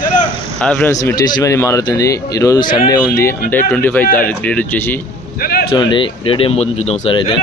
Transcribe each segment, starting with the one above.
Hi friends, మీ test money మారుతుంది. ఈరోజు Sunday ఉంది, అంటే 25 తారీఖు డేట్ వచ్చేసి. చూడండి డేట్ ఏం పోతుంది చూద్దాం ఒకసారి. అయితే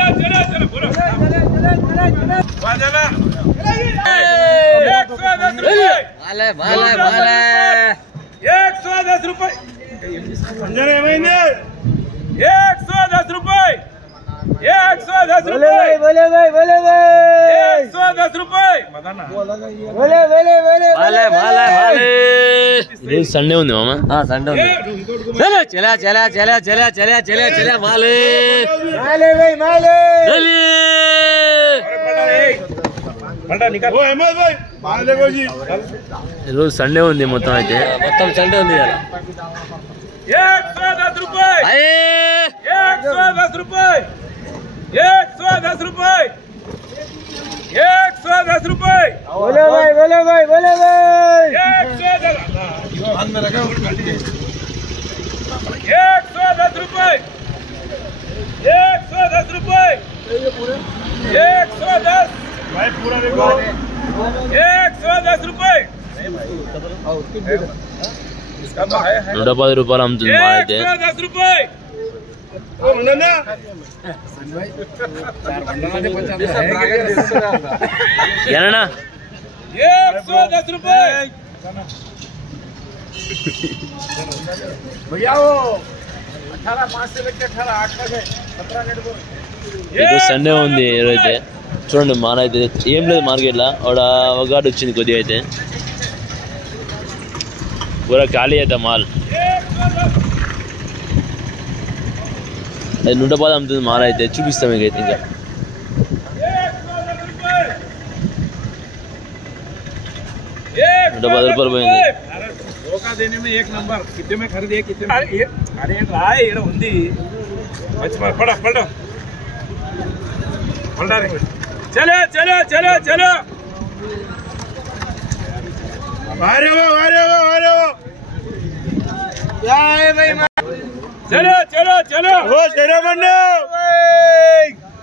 సండే ఉంది మామ, సండే ఉంది. చలా చలా చలా చలా చలా చలా చలా మాలే ఈరోజు సండే ఉంది మొత్తం. అయితే మొత్తం సండే ఉంది. 110 रुपये 110 रुपये 110 रुपये 110 रुपये बोले भाई 110 रुपये 110 रुपये 110 भाई पूरा देखो 110 रुपये 110 రూపాయలు అమ్ముతుంది మా. అయితే 110 रुपये ఏనా 110 रुपये भैया वो 18 से लेके 18 तक है 17 मिनट को ఈరోజు సండే ఉంది. ఈరోజైతే చూడండి మాన అయితే ఏం లేదు మార్కెట్లో. ఒక గాడు వచ్చింది కొద్దిగా. అయితే పూరా ఖాళీ అయితే మాల్. అది 110 అమ్ముతుంది మాల్. అయితే చూపిస్తాం మీకైతే. ఇంకా 110 రూపాయలు పోయింది. धोखा देने में एक नंबर. कितने में खरीदे कितने में? अरे राय इधर उंदी अच्छा पड़ा पड़ा पड़ा रे. चलो चलो चलो चलो अरे वो यार भाई चलो चलो चलो वो तेरे बन्ने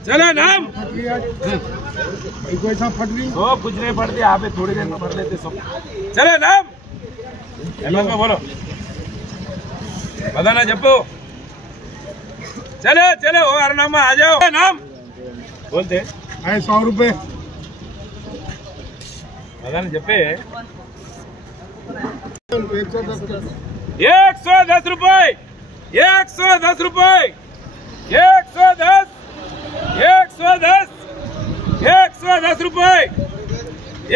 चलो नाम भाई कोई सा फट गई वो कुछ नहीं पड़ती. यहाँ पे थोड़ी देर में भर लेते सब. चलो नाम हेमंत को बोलो बताना जप्पो. चलो चलो वो अरनामा आ जाओ. नाम बोलते 100 रुपए बताना जप्पे 110 रुपए 110 रुपए 110 110 110 रुपए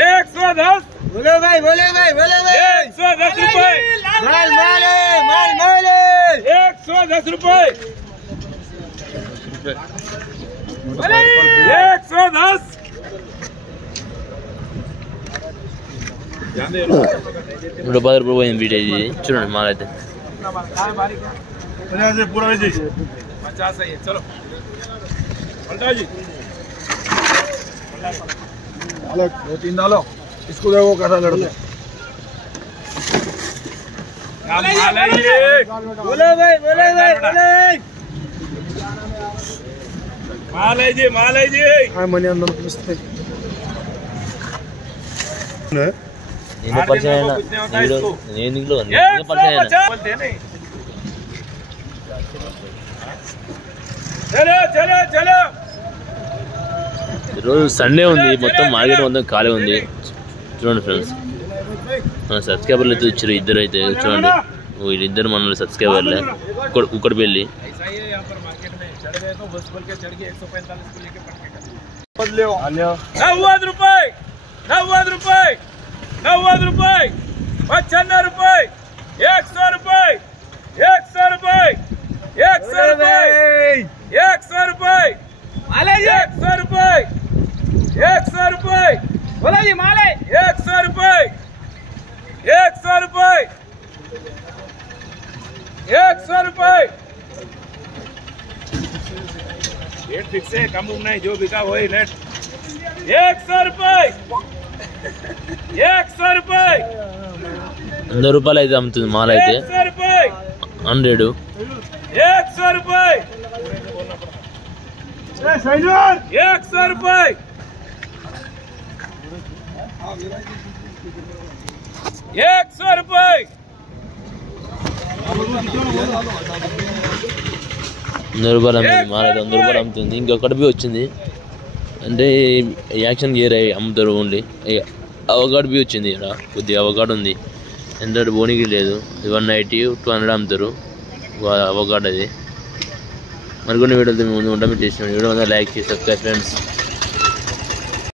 110 बोले भाई 110 रुपए माल 110 रुपए 110 110 రూపాయలు పోయింది వీడియో. ఇది చూడండి మాల్. అయితే पूरा 50 है. चलो पलटा जी 2-3 डालो. इसको देखो कैसा लड़का बोले भाई माल है जी मनी अंदर पुस्तक నేను పరిచయం అయినా నేను ఇంట్లో పరిచయం అయినా. चलो चलो चलो ఈరోజు సండే ఉంది, మొత్తం మార్కెట్ మొత్తం ఖాళీ ఉంది. చూడండి ఫ్రెండ్స్, మన సబ్స్క్రైబర్లు అయితే వచ్చారు ఇద్దరు. అయితే చూడండి వీళ్ళిద్దరు మన సబ్స్క్రైబర్లే. కుక్కడపల్లి. 90 रुपए 90 रुपए 90 रुपए 95 रुपए 100 रुपए 100 रुपए 100 रुपए 100 रुपए 100 रुपए 100 रुपए बोला जी माले 100 रुपए 100 रुपए 100 रुपए. रेट फिक्स है, कम नहीं, जो बिका वही रेट. 100 रुपए 100 रुपए 100 రూపాయలు అయితే అమ్ముతుంది మాల్. అయితే 100 रुपए 100 100 रुपए 100 रुपए 100 रुपए 100 రూపాయలు అమ్మింది మాలైతే 100 రూపాయలు అమ్ముతుంది. ఇంకొకటి బి వచ్చింది అంటే యాక్షన్ గేర్ అమ్ముతారు ఓన్లీ. అవగాడు బి వచ్చింది ఇక్కడ కొద్దిగా అవగాడు ఉంది. ఎంత బోనికి లేదు 190 200 అమ్ముతారు అవగాడు. అది మరికొన్ని వీడియోలతో మేము ముందు ఉంటాం. మీరు చేసిన వీడియో లైక్ చేసి సబ్స్క్రైబ్ ఫ్రెండ్స్.